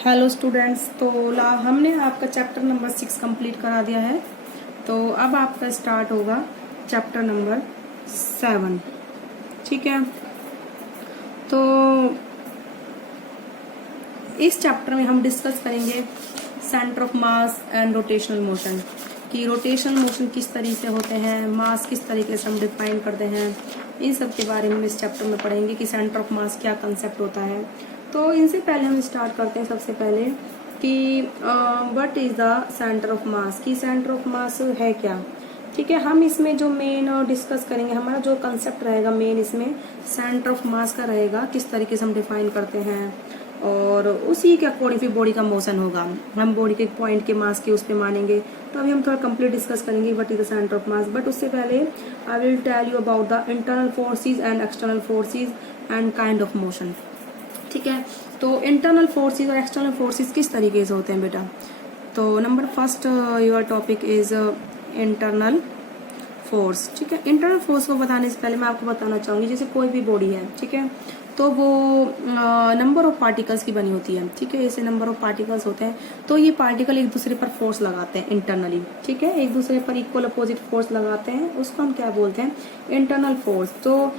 Hello students, तो हमने आपका चैप्टर नंबर 6 कंप्लीट करा दिया है। तो अब आपका स्टार्ट होगा चैप्टर नंबर 7। ठीक है, तो इस चैप्टर में हम डिस्कस करेंगे centre of mass and rotational motion, कि रोटेशनल मोशन किस तरीके से होते हैं, मास किस तरीके से हम डिफाइन करते हैं, इन सब के बारे में हम इस चैप्टर में पढ़ेंगे कि सेंटर ऑफ मास क्या कंसेप्ट होता है। तो इनसे पहले हम स्टार्ट करते हैं सबसे पहले कि what is the centre of मास, कि सेंटर ऑफ मास है क्या। ठीक है, हम इसमें जो मेन डिस्कस करेंगे, हमारा जो कंसेप्ट रहेगा मेन इसमें सेंटर ऑफ मास का रहेगा, किस तरीके से हम डिफाइन करते हैं और उसी के अकॉर्डिंग फिर बॉडी का मोशन होगा। हम बॉडी के पॉइंट के मास के उस पर मानेंगे, तो अभी हम थोड़ा कंप्लीट डिस्कस करेंगे what is the centre of mass. But उससे पहले I will tell you about the internal forces and external forces and kind of motion. ठीक है, तो इंटरनल फोर्सेस और एक्सटर्नल फोर्सेस किस तरीके से होते हैं बेटा। तो number first your topic is internal force. ठीक है, इंटरनल फोर्स को बताने से पहले मैं आपको बताना चाहूंगी, जैसे कोई भी बॉडी है, ठीक है, तो वो नंबर ऑफ पार्टिकल्स की बनी होती है। ठीक है, ऐसे नंबर ऑफ पार्टिकल्स होते हैं, तो ये पार्टिकल एक दूसरे पर फोर्स लगाते हैं इंटरनली। ठीक है, एक दूसरे पर इक्वल अपोजिट फोर्स लगाते हैं, उसको हम क्या बोलते हैं, इंटरनल फोर्स। तो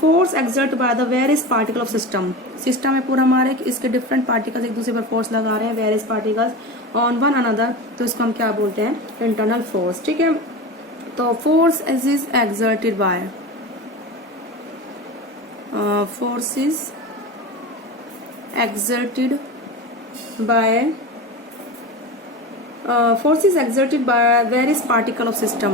force exert by the various particle of system है पूरा हमारे, इसके डिफरेंट पार्टिकल्स एक दूसरे पर फोर्स लगा रहे हैं, various particles on one another, तो इसको हम क्या बोलते हैं, इंटरनल फोर्स। ठीक है, तो force is exerted by forces exerted by various particle of system.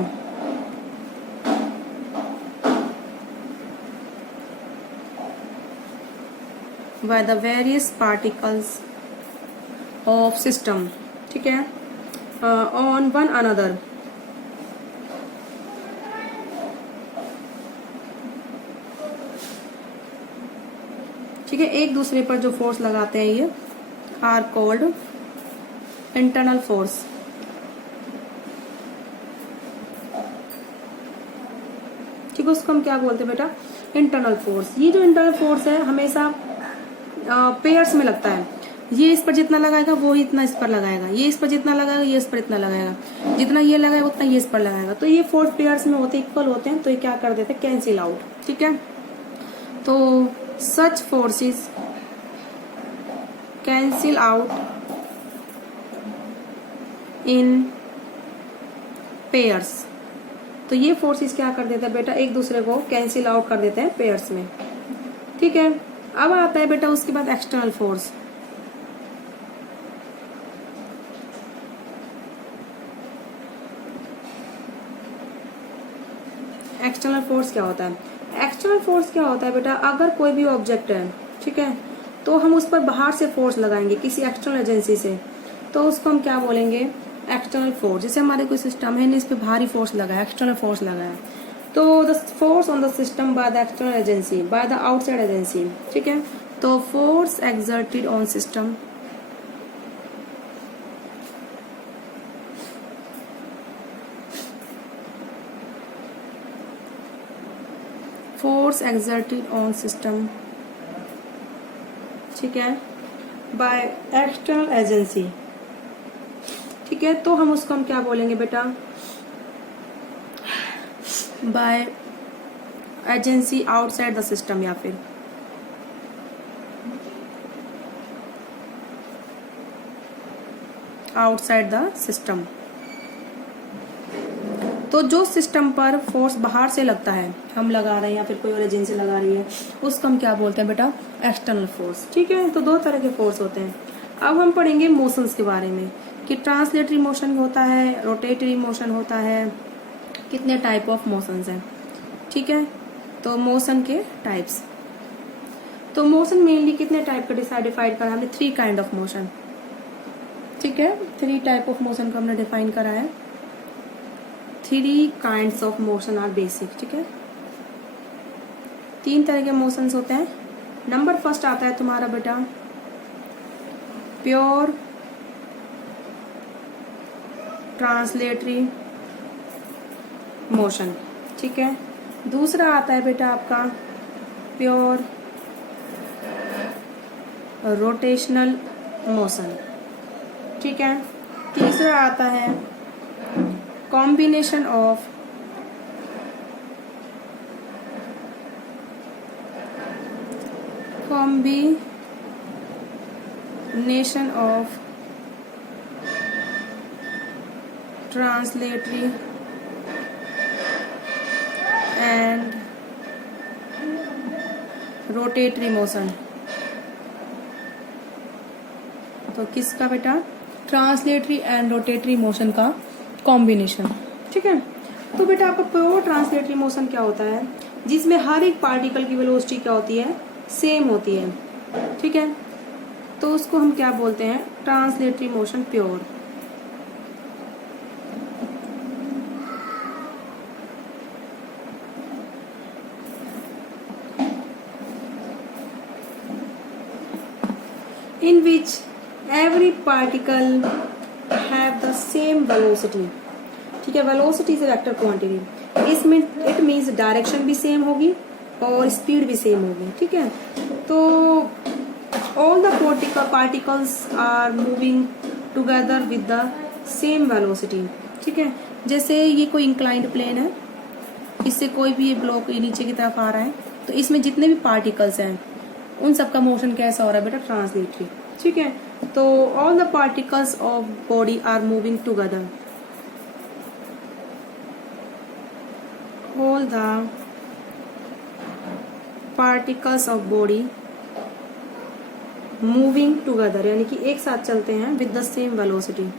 By the various particles of system. ठीक है, on one another. ठीक है, एक दूसरे पर जो फोर्स लगाते हैं ये आर कॉल्ड इंटरनल फोर्स। ठीक है, उसको हम क्या बोलते हैं बेटा, इंटरनल फोर्स। ये जो इंटरनल फोर्स है हमेशा पेयर्स में लगता है, ये इस पर जितना लगाएगा वो ही इतना इस पर लगाएगा, ये इस पर जितना लगाएगा ये इस पर इतना लगाएगा, जितना ये लगाएगा उतना ये इस पर लगाएगा। तो ये फोर्स पेयर्स में होते इक्वल होते हैं, तो ये क्या कर देते हैं, कैंसिल आउट। ठीक है, तो such forces cancel out in pairs। तो ये फोर्सेस क्या कर देते हैं बेटा, एक दूसरे को कैंसिल आउट कर देते हैं पेयर्स में। ठीक है, अब आता है बेटा उसके बाद एक्सटर्नल फोर्स। एक्सटर्नल फोर्स क्या होता है, एक्सटर्नल फोर्स क्या होता है बेटा, अगर कोई भी ऑब्जेक्ट है, ठीक है, तो हम उस पर बाहर से फोर्स लगाएंगे किसी एक्सटर्नल एजेंसी से, तो उसको हम क्या बोलेंगे, एक्सटर्नल फोर्स। जैसे हमारे कोई सिस्टम है, इस पे भारी फोर्स लगाया, एक्सटर्नल फोर्स लगाया, तो the force on the system by the external agency, by the outside agency. ठीक है, तो force exerted on system force exerted on system, ठीक है, बाय एक्सटर्नल एजेंसी। ठीक है, तो हम उसको हम क्या बोलेंगे बेटा, by agency outside the system, या फिर आउटसाइड द सिस्टम। तो जो सिस्टम पर फोर्स बाहर से लगता है, हम लगा रहे हैं या फिर कोई और एजेंसी लगा रही है, उसको हम क्या बोलते हैं बेटा, एक्सटर्नल फोर्स। ठीक है, तो दो तरह के फोर्स होते हैं। अब हम पढ़ेंगे मोशंस के बारे में, कि ट्रांसलेटरी मोशन होता है, रोटेटरी मोशन होता है, कितने टाइप ऑफ मोशंस हैं। ठीक है, तो मोशन के टाइप्स, तो मोशन मेनली कितने टाइप का डिफाइड करा हमने, 3 काइंड ऑफ मोशन। ठीक है, 3 टाइप ऑफ मोशन को हमने डिफाइन करा है। 3 kinds of motion are basic. ठीक है, 3 तरह के मोशंस होते हैं। नंबर फर्स्ट आता है तुम्हारा बेटा प्योर ट्रांसलेटरी मोशन। ठीक है, दूसरा आता है बेटा आपका प्योर रोटेशनल मोशन। ठीक है, तीसरा आता है combination of translatory and rotatory motion. तो किसका बेटा? ट्रांसलेटरी एंड रोटेटरी मोशन का कॉम्बिनेशन। ठीक है, तो बेटा आपका प्योर ट्रांसलेटरी मोशन क्या होता है? जिसमें हर एक पार्टिकल की वेलोसिटी क्या होती है? सेम होती है। ठीक है, तो उसको हम क्या बोलते हैं? Translatory motion pure. in which every particle have the same velocity। ठीक है, velocity is a vector quantity। इसमें it means डायरेक्शन भी सेम होगी और स्पीड भी सेम होगी। ठीक है, तो all the particles are moving together with the same velocity। ठीक है, जैसे ये कोई इंक्लाइंड प्लेन है, इससे कोई भी ये ब्लॉक नीचे की तरफ आ रहा है, तो इसमें जितने भी पार्टिकल्स हैं उन सबका मोशन कैसा हो रहा है बेटा? ट्रांसलेटरी। ठीक है, तो all the particles of body are moving together. All the particles of body moving together, यानी कि एक साथ चलते हैं with the same velocity.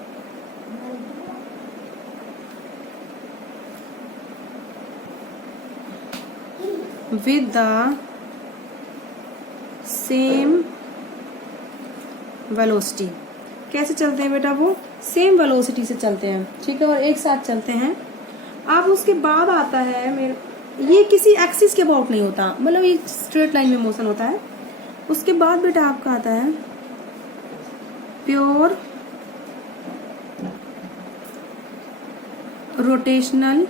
With the same velocity. कैसे चलते हैं बेटा? वो सेम वेलोसिटी से चलते हैं। ठीक है, और एक साथ चलते हैं। अब उसके बाद आता है मेरे, ये किसी एक्सिस के अबाउट नहीं होता, मतलब ये स्ट्रेट लाइन में मोशन होता है। उसके बाद बेटा आपका आता है प्योर रोटेशनल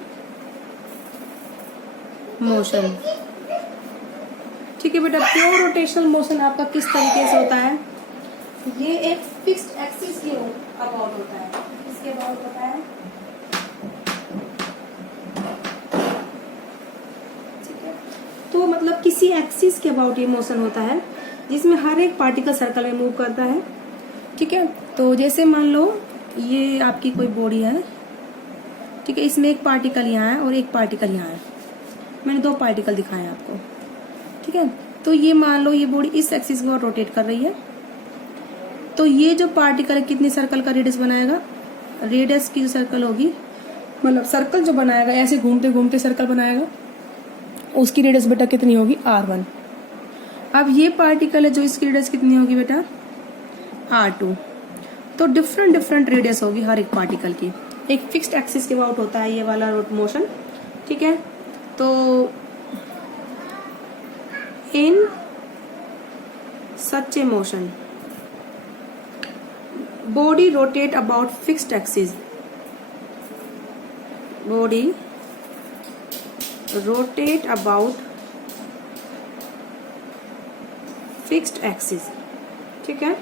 मोशन। ठीक है बेटा, प्योर रोटेशनल मोशन आपका किस तरीके से होता है? ये एक फिक्स्ड एक्सिस के अबाउट होता है। इसके अबाउट होता है। ठीक है, तो मतलब किसी एक्सिस के अबाउट ये मोशन होता है जिसमें हर एक पार्टिकल सर्कल में मूव करता है। ठीक है, तो जैसे मान लो ये आपकी कोई बॉडी है। ठीक है, इसमें एक पार्टिकल यहाँ है और एक पार्टिकल यहाँ है। मैंने दो पार्टिकल दिखाए आपको। ठीक है, तो ये मान लो ये बॉडी इस एक्सिस को रोटेट कर रही है, तो ये जो पार्टिकल है कितने सर्कल का रेडियस बनाएगा? रेडियस की जो सर्कल होगी, मतलब सर्कल जो बनाएगा ऐसे घूमते घूमते सर्कल बनाएगा, उसकी रेडियस बेटा कितनी होगी? R1। अब ये पार्टिकल है जो इसकी रेडियस कितनी होगी बेटा? R2। तो डिफरेंट रेडियस होगी हर एक पार्टिकल की। एक फिक्स्ड एक्सिस के अबाउट होता है ये वाला मोशन। ठीक है, तो इन सच ए motion body rotate about fixed axis। body rotate about fixed axis। ठीक है,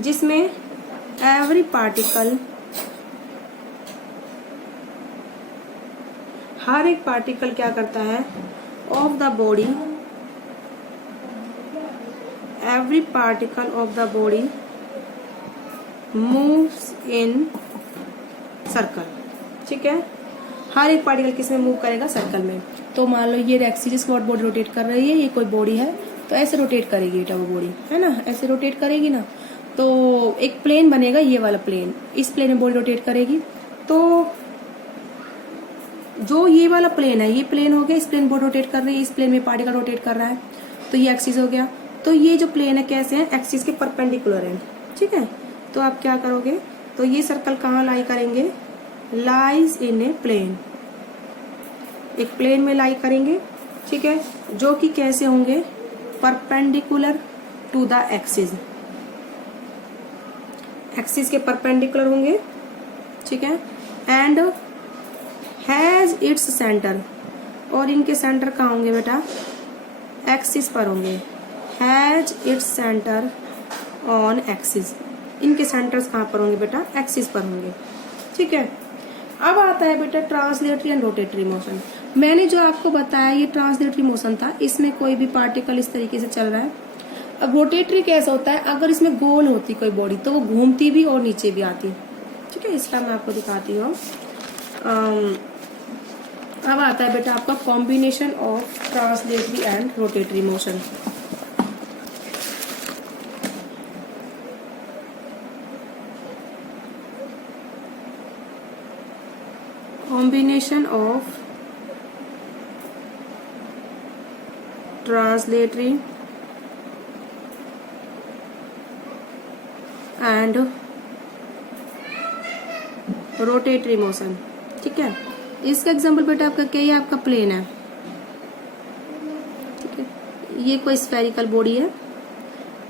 जिसमें every particle, हर एक पार्टिकल क्या करता है? of the body, every particle of the body moves in circle। ठीक है, हर एक पार्टिकल किस में मूव करेगा? सर्कल में। तो मान लो ये एक्सिस को बॉडी रोटेट कर रही है, ये कोई बॉडी है, तो ऐसे रोटेट करेगी बेटा वो बॉडी, है ना? ऐसे रोटेट करेगी ना, तो एक प्लेन बनेगा, ये वाला प्लेन, इस प्लेन में बॉडी रोटेट करेगी। तो जो ये वाला प्लेन है, ये प्लेन हो गया, इस प्लेन बॉडी रोटेट कर रही है, इस प्लेन में पार्टिकल रोटेट कर रहा है, तो ये एक्सिस हो गया। तो ये जो प्लेन है कैसे है? एक्सिस के परपेंडिकुलर है। ठीक है, तो आप क्या करोगे? तो ये सर्कल कहाँ लाई करेंगे? लाइज इन ए प्लेन, एक प्लेन में लाई करेंगे। ठीक है, जो कि कैसे होंगे? Perpendicular to the axis, axis के परपेंडिकुलर होंगे। ठीक है, एंड हैज इट्स सेंटर, और इनके सेंटर कहाँ होंगे बेटा? एक्सिस पर होंगे। Has its centre on axis. इनके सेंटर्स कहाँ पर होंगे बेटा, एक्सिस पर होंगे। ठीक है, अब आता है बेटा ट्रांसलेटरी एंड रोटेटरी मोशन। मैंने जो आपको बताया ये ट्रांसलेटरी मोशन था, इसमें कोई भी पार्टिकल इस तरीके से चल रहा है। अब रोटेटरी कैसा होता है, अगर इसमें गोल होती कोई बॉडी तो वो घूमती भी और नीचे भी आती। ठीक है, इसका मैं आपको दिखाती हूँ। अब आता है बेटा आपका combination of translatory and rotatory motion. Combination of translatory and rotatory motion। ठीक है, इसका एग्जाम्पल बेटा आपका क्या है, आपका प्लेन है। ठीक है, ये कोई स्फेरिकल बॉडी है,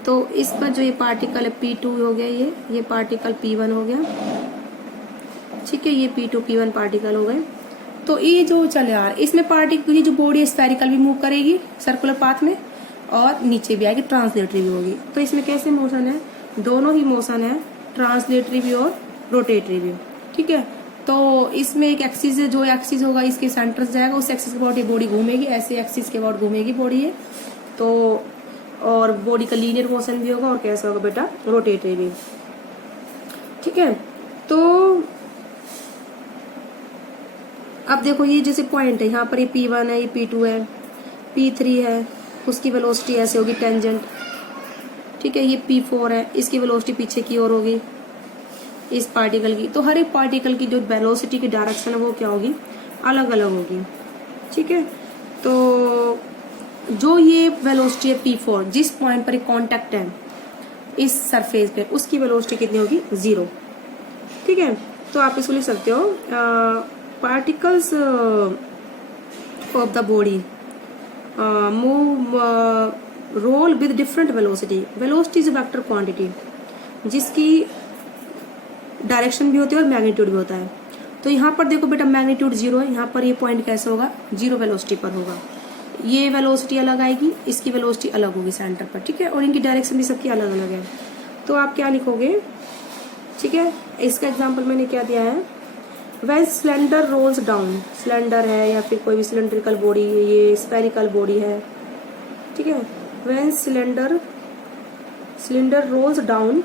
तो इस पर जो ये पार्टिकल है P2 हो गया, ये पार्टिकल P1 हो गया। ठीक है, ये P2 P1 पार्टिकल हो गए। तो ये जो चले आ रहा है इसमें पार्टिकल की जो बॉडी है स्फेरिकल भी मूव करेगी सर्कुलर पाथ में और नीचे भी आएगी, ट्रांसलेटरी भी होगी। तो इसमें कैसे मोशन है, दोनों ही मोशन है, ट्रांसलेटरी भी और रोटेटरी भी। ठीक है, तो इसमें एक एक्सिस है, जो एक्सिस होगा इसके सेंटर से जाएगा, उस एक्सिस के अबाउट ये बॉडी घूमेगी, ऐसे एक्सिस के अबाउट घूमेगी बॉडी है। तो और बॉडी का लीनियर मोशन भी होगा और कैसा होगा बेटा, रोटेटरी भी। ठीक है, तो अब देखो ये जैसे पॉइंट है, यहाँ पर ये P1 है, ये P2 है, P3 है, उसकी वेलोसिटी ऐसे होगी टेंजेंट। ठीक है, ये P4 है, इसकी वेलोसिटी पीछे की ओर होगी इस पार्टिकल की। तो हर एक पार्टिकल की जो वेलोसिटी की डायरेक्शन है वो क्या होगी, अलग अलग होगी। ठीक है, तो जो ये वेलोसिटी है P4, जिस पॉइंट पर एक कॉन्टेक्ट है इस सरफेस पे, उसकी वेलोसिटी कितनी होगी, 0। ठीक है, तो आप इसको लिख सकते हो particles of the body move roll with different velocity। velocity is a vector quantity जिसकी डायरेक्शन भी होती है और मैग्नीट्यूड भी होता है। तो यहाँ पर देखो बेटा मैग्नीट्यूड 0 है, यहाँ पर ये पॉइंट कैसे होगा, 0 वेलोसिटी पर होगा। ये वेलोसिटी अलग आएगी, इसकी वेलोसिटी अलग होगी सेंटर पर। ठीक है, और इनकी डायरेक्शन भी सबकी अलग अलग है। तो आप क्या लिखोगे, ठीक है, इसका एग्जाम्पल मैंने क्या दिया है, when cylinder rolls down, cylinder है या फिर कोई भी सिलेंड्रिकल बॉडी, ये स्फेरिकल बॉडी है। ठीक है, when cylinder rolls down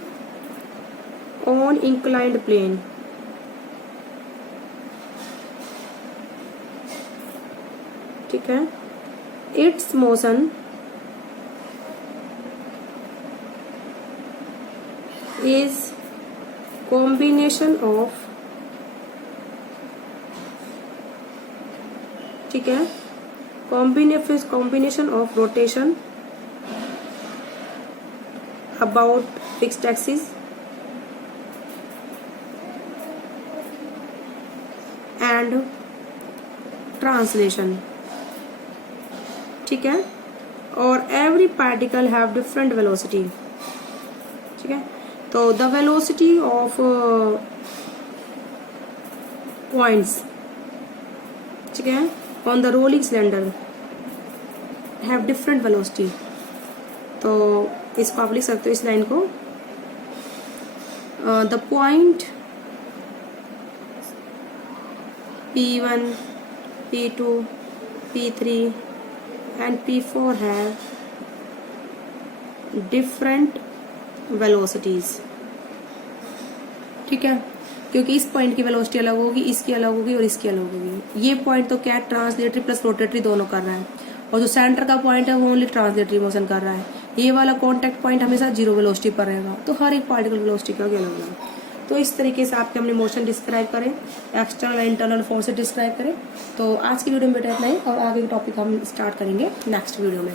on inclined plane, ठीक है, its motion is combination of, ठीक है, combination of rotation about fixed axis and translation. ठीक है, और every particle have different velocity. ठीक है, तो द वेलोसिटी ऑफ पॉइंट्स, ठीक है, on the rolling cylinder have different velocity। तो इसको आप लिख सकते हो इस लाइन को, the point P1, P2, P3 and P4 have different velocities। ठीक है, क्योंकि इस पॉइंट की वेलोसिटी अलग होगी, इसकी अलग होगी और इसकी अलग होगी। ये पॉइंट तो क्या ट्रांसलेटरी प्लस रोटेटरी दोनों कर रहा है, और जो सेंटर का पॉइंट है वो ओनली ट्रांसलेटरी मोशन कर रहा है। ये वाला कॉन्टेक्ट पॉइंट हमेशा 0 वेलोसिटी पर रहेगा। तो हर एक पार्टिकल वेलोसिटी का अलग अलग। तो इस तरीके से आपके हमने मोशन डिस्क्राइब करें, एक्सटर्नल और इंटरनल फोर्सेस डिस्क्राइब करें। तो आज की वीडियो में बेटा इतना ही, और आगे के टॉपिक हम स्टार्ट करेंगे नेक्स्ट वीडियो में।